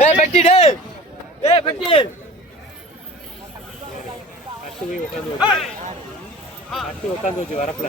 ஏ பெட்டி டே ஏ பெட்டி. அட்டு போய் உட்காந்து வச்சு வரப்பல.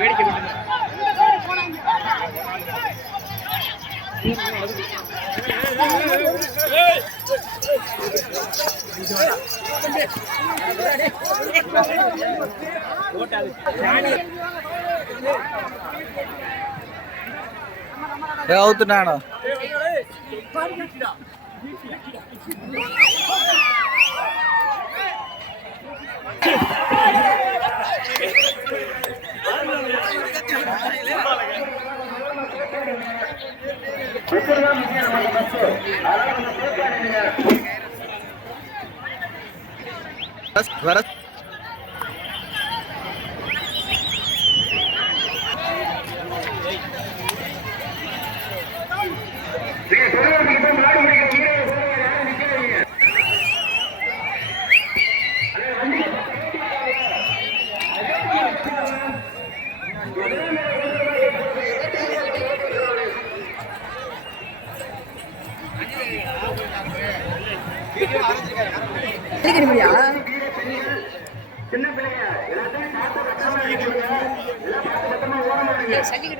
வேடிக்கை అవుతున్నాను వరస్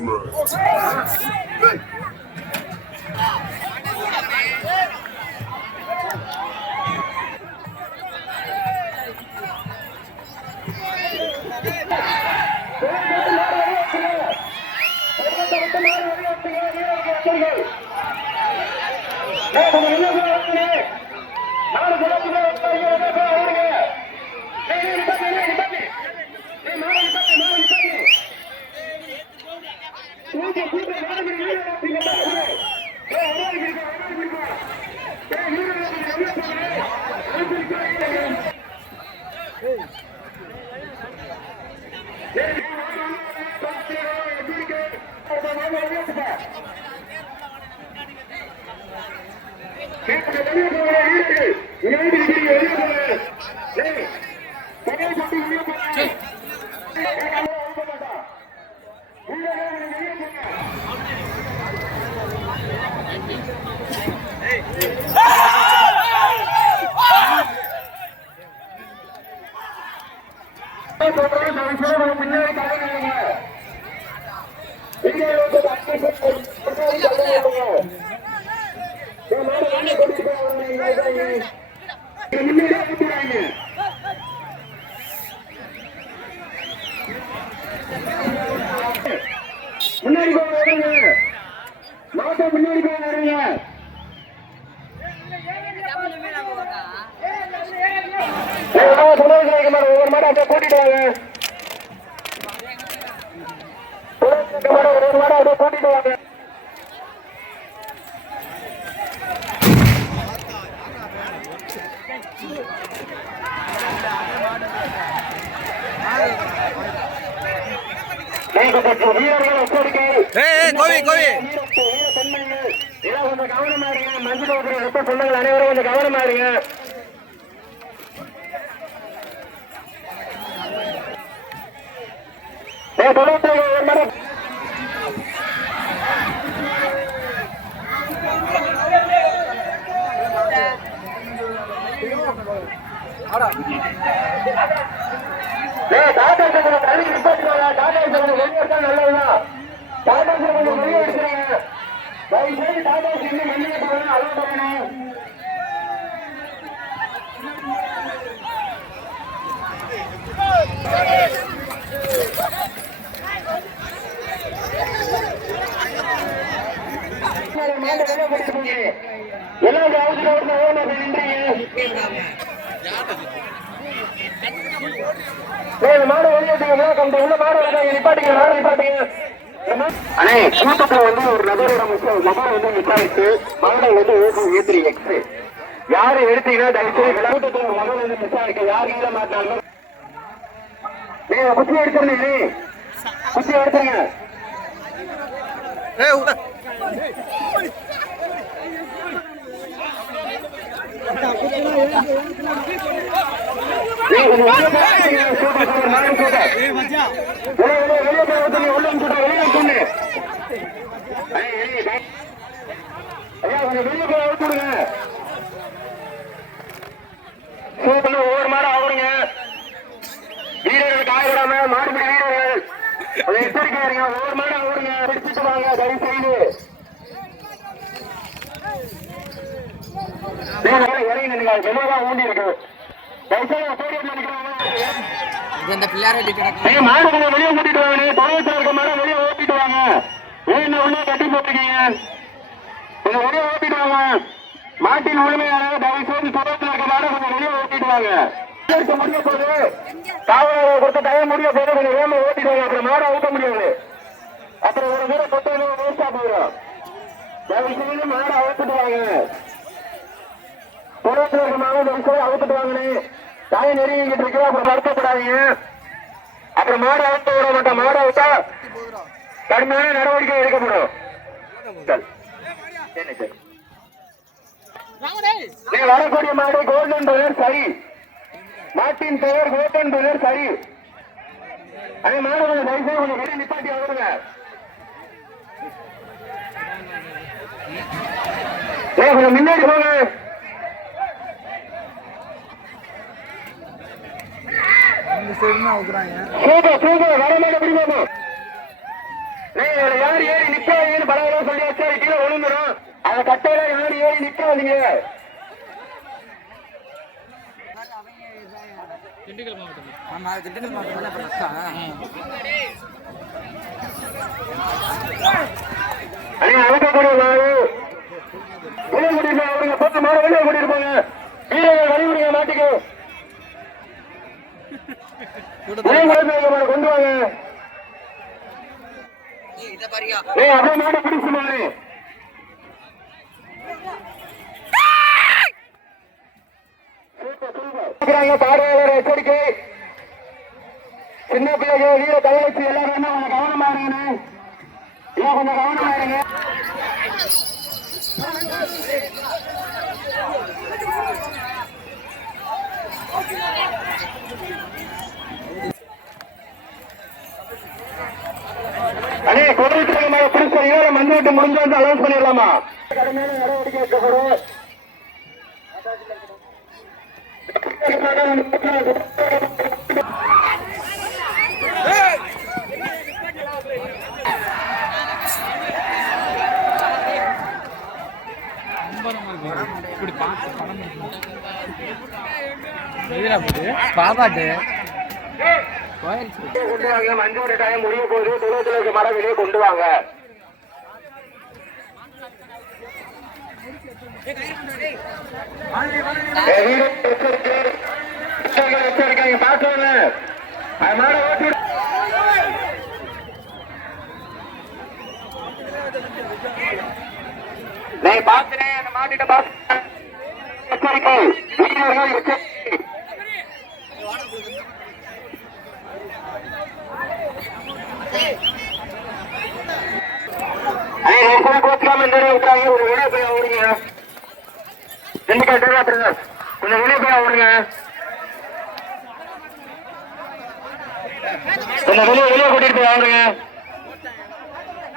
Flex. அறிவிட்டு நின்னுங்க வெளியே போங்க முன்னாடி போய் வருங்க மாட்டை முன்னாடி போய் வருங்க ஒவ்வொரு அப்படியே கூட்டிட்டு வாங்க ஒரு மாடம் அப்படியே கூட்டிட்டு வாங்க கோவி கோவி கொஞ்சம் கவனமா இருங்க மஞ்சள் அனைவரும் கொஞ்சம் கவனமா இருங்க ஏய், தொண்ணூத்தி ஏழு ஒரு மணி ஏய், டாடா கொஞ்சம் தள்ளி நிப்பாட்டுவாங்க. டாடா கொஞ்சம் வெளியே எடுத்தா நல்லதுதான். டாடா கொஞ்சம் வெளியே எடுத்துருங்க. தயவு செய்து டாடா இன்னும் வெளியே போகணும், அலோவ் பண்ணணும். மாட்டை வெளியே கூட்டிட்டு போங்க. எல்லாம் அவுத்துல ஒரு ஓனர் நின்றீங்க ஏய், மாடு வெளியேட்டுங்க உள்ள மாடு நிப்பாட்டிங்க மாடு நிப்பாட்டிங்க அண்ணே கூட்டத்துல வந்து ஒரு நபரிடம் மொபைல் வந்து விசாரித்து மாடல் வந்து ஊக்கம் யாரு எடுத்தீங்கன்னா தயவுசெய்து கூட்டத்துல மொபைல் வந்து விசாரிக்க யாரு கீழே மாட்டாலும் குச்சி எடுத்துருந்தீங்க குச்சி எடுத்துருங்க. ஒவ்வொரு ஆகுறீங்க வீரர்கள் காய மாடுபிடி வீரர்கள். எச்சரிக்கையா இருங்க. ஒவ்வொரு மாடும் ஆகுறீங்க பிடிச்சிட்டு வாங்க. தயவு செய்து அந்த பிள்ளையார வெளியே கூட்டிட்டு வாங்க நீ தொலைவில் இருக்க மாடு வெளியே ஓட்டிட்டு வாங்க. ஏன் உள்ளே கட்டி போட்டிருக்கீங்க? கொஞ்சம் வெளியே ஓட்டிட்டு வாங்க. மாட்டின் உரிமையாளர் தயவு செய்து தொலைவில் இருக்க மாடு கொஞ்சம் வெளியே ஓட்டிட்டு வாங்க. முடிய போகுது. காவலர் கொடுத்த டைம் முடிய போது கொஞ்சம் வேலை ஓட்டிட்டு வாங்க. அப்புறம் மாடு அவுக்க முடியாது. அப்புறம் ஒரு முறை கொட்டை வேஸ்டா போயிடும். தயவு செய்து மாடு அவுத்துட்டு வாங்க. தொலைவில் இருக்க மாடு தயவு செய்து அவுத்துட்டு வாங்கண்ணே தாய் நெருங்கிட்டு இருக்கு அப்புறம் வருத்தப்படாதீங்க. அப்புறம் மாடு அவுத்து விட மாட்டோம். மாடு அவுத்தா கடுமையான நடவடிக்கை எடுக்கப்படும். நீ வரக்கூடிய மாடு கோல்டன் பெயர் சரி. மாட்டின் பெயர் கோல்டன் பெயர் சரி. அதே மாடு கொஞ்சம் தயவுசெய்து கொஞ்சம் வெளியே நிப்பாட்டி வருங்க கொஞ்சம் முன்னாடி போங்க. இந்த சைடு தான் ஊத்துறாங்க சூப்பர் சூப்பர் நீங்க யார் ஏறி நிக்காதீங்கன்னு பல சொல்லியாச்சு கீழே விழுந்துரும் அந்த கட்டையில யார் ஏறி நிக்காதீங்க திண்டுக்கல் மாவட்டம் ஆமா திண்டுக்கல் மாவட்டம் அழைக்கக்கூடிய மாடு வெளியே கூட்டிட்டு அவருங்க போட்டு வெளியே கூட்டிட்டு போங்க வீரர்கள் கொண்டு வாங்க. ஏய் அப்படியே மாடு பிடிச்சு மாடு பார்வையாளர் எச்சரிக்கை. சின்ன பிள்ளைகள் வீர எல்லாரும் என்ன கொஞ்சம் கவனமா கொஞ்சம் கவனமா இருங்க. அண்ணே மண்வெட்டு முடிஞ்ச வந்து அலௌன்ஸ் பண்ணிடலாமா கடுமையான நடவடிக்கை பாபாட்டு கோயில் மஞ்சள் டைம் முடிய போது துளசிலுக்கு மரம் வெளியே கொண்டு வாங்க நீ பாக்குறேன் அந்த மாட்டிட்ட பாத்து எச்சரிக்கை வீரர்கள் எச்சரிக்கை ஐயா, கூட கோச்சுக்காம இந்த இடம் விட்டுறாங்க. ஒரு வெளியே போய் ஓடுங்க. திண்டுக்கல் டேரா பிரதர்ஸ். கொஞ்சம் வெளியே போய் ஓடுங்க. கொஞ்சம் வெளியே வெளியே கூட்டிட்டு போய் ஓடுங்க.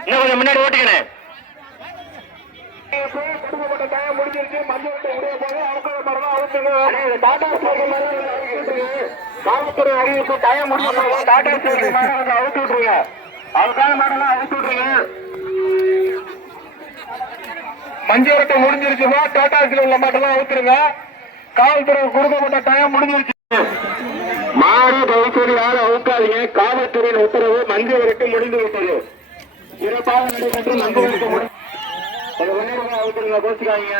இன்னும் கொஞ்சம் முன்னாடி ஓட்டிக்கணே டைம் காவல்துறை அறிவிப்பு டாடா அவுத்து விட்டுருங்க அதுக்காக மேடம் அவுத்து விட்டுருங்க மஞ்சோரத்தை முடிஞ்சிருச்சுமா டாடாஸ்ல உள்ள மாட்டெல்லாம் அவுத்துருங்க காவல்துறை கொடுக்கப்பட்ட டைம் முடிஞ்சிருச்சு. மாறி தயவுசெய்து யாரும் அவுக்காதீங்க. காவல்துறையின் உத்தரவு மஞ்சள் முடிந்து விட்டது. சிறப்பாக நடைபெற்று மஞ்சள் வரைக்கும் முடி கொஞ்சம் அவுத்துருங்க கோச்சுக்காதீங்க.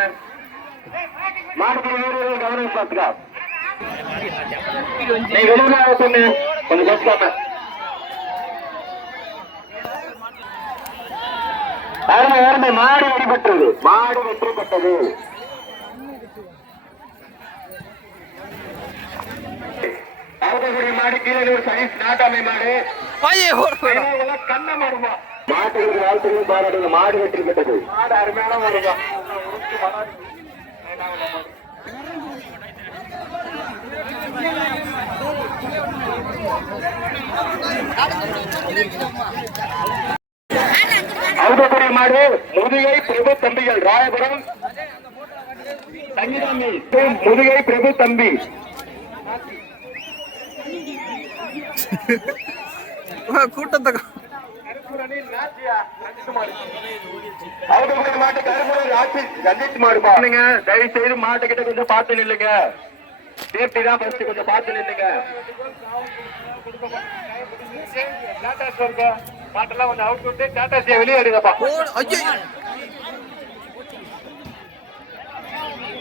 மாடுபிடி வீரர்கள் கவனம் பார்த்துக்கா நீ வெளியே அவுத்துங்க கொஞ்சம் கோச்சுக்காம. அருமை அருமை. மாடு வெற்றி பெற்றது மாடு வெற்றி பெற்றது மாடு கீழே சயின்ஸ் நாட்டாமை மாடு. இதெல்லாம் கண்ண மாடுமா மாட்டுக்கு வாழ்த்துக்கள் பாராட்டுங்க மாடு வெற்றி பெற்றது மாடு அருமையான அவுதக்குடி மாடு முதுகை பிரபு தம்பிகள் ராயபுரம். தங்கிதாமி முதுகை பிரபு தம்பி. கூட்டத்தை தயவு செய்து மாட்டு கிட்ட கொஞ்சம் பார்த்து நில்லுங்க. சேஃப்டி தான் கொஞ்சம் பார்த்து நில்லுங்க. மாட்டெல்லாம் கொஞ்சம் அவுட் விட்டு டாடா சியை வெளியே எடுங்கப்பா.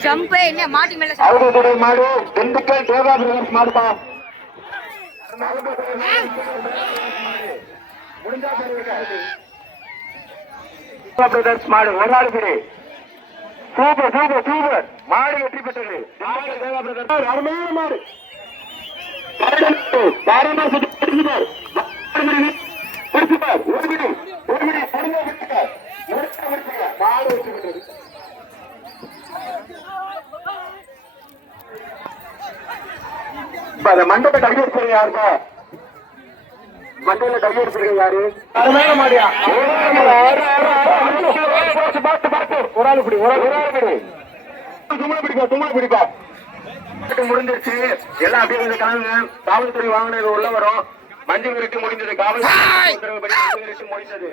ஜம்ப் என்ன மாட்டி மேல அவுதக்குடி மாடு திண்டுக்கல் தேவா பிரதர்ஸ் மாடுப்பா. முடிஞ்சா பிரதர்ஸ் மாடு ஒரு ஆள் பிடி சூப்பர் சூப்பர் சூப்பர். மாடு வெற்றி பெற்றது. திண்டுக்கல் தேவா பிரதர்ஸ் அருமையான மாடு. சுத்தி பிடிச்சுப்பார் பிடிச்சுப்பார் ஒரு பிடி மண்டையில யாரு அருமையான மாடியா பார்த்து பார்த்து ஒரு ஆள் பிடி ஒரு ஒரு ஆள் பிடி பிடிப்பா தும்மல் பிடிப்பா முடிஞ்சிருச்சு எல்லாம் அப்படியே கலந்து காவல்துறை வாங்கினது உள்ள வரும் மஞ்சள் விரட்டு முடிந்தது மஞ்சள் விரட்டு முடிந்தது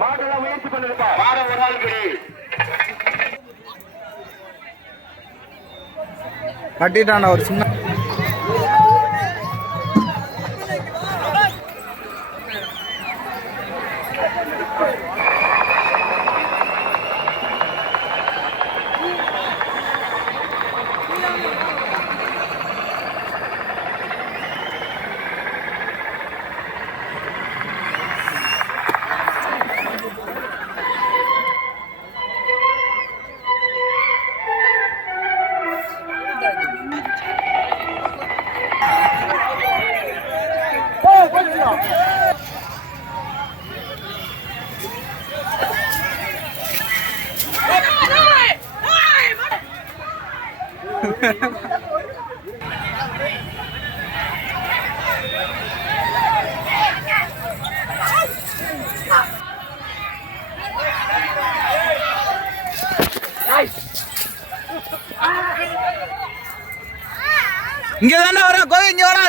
சூப்பர் முயற்சி பண்ணுதுப்பா மாட ஒரு ஆள் பிடி கட்டிட்டான்டா ஒரு சின்ன இங்க தானே வரேன் கோவி இங்க வாடா.